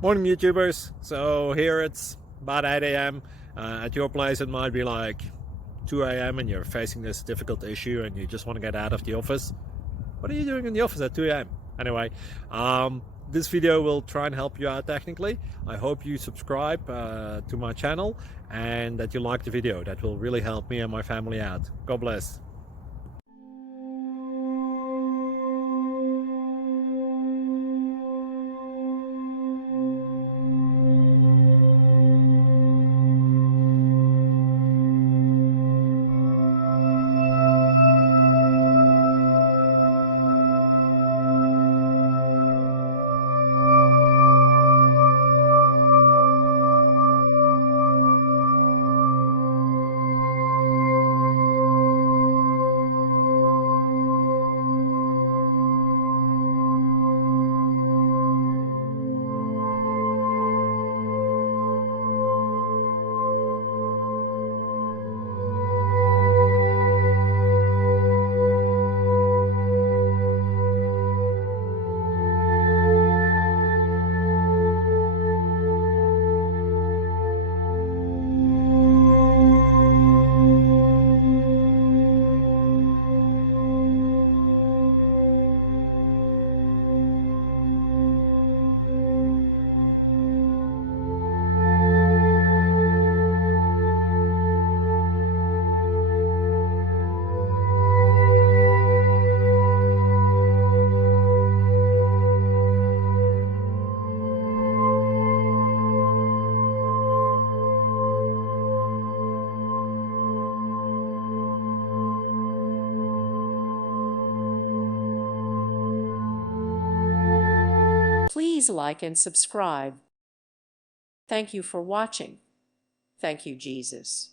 Morning YouTubers. So here it's about 8 a.m. At your place it might be like 2 a.m. and you're facing this difficult issue and you just want to get out of the office. What are you doing in the office at 2 a.m.? Anyway, this video will try and help you out technically. I hope you subscribe to my channel and that you like the video. That will really help me and my family out. God bless. Please like and subscribe. Thank you for watching. Thank you, Jesus.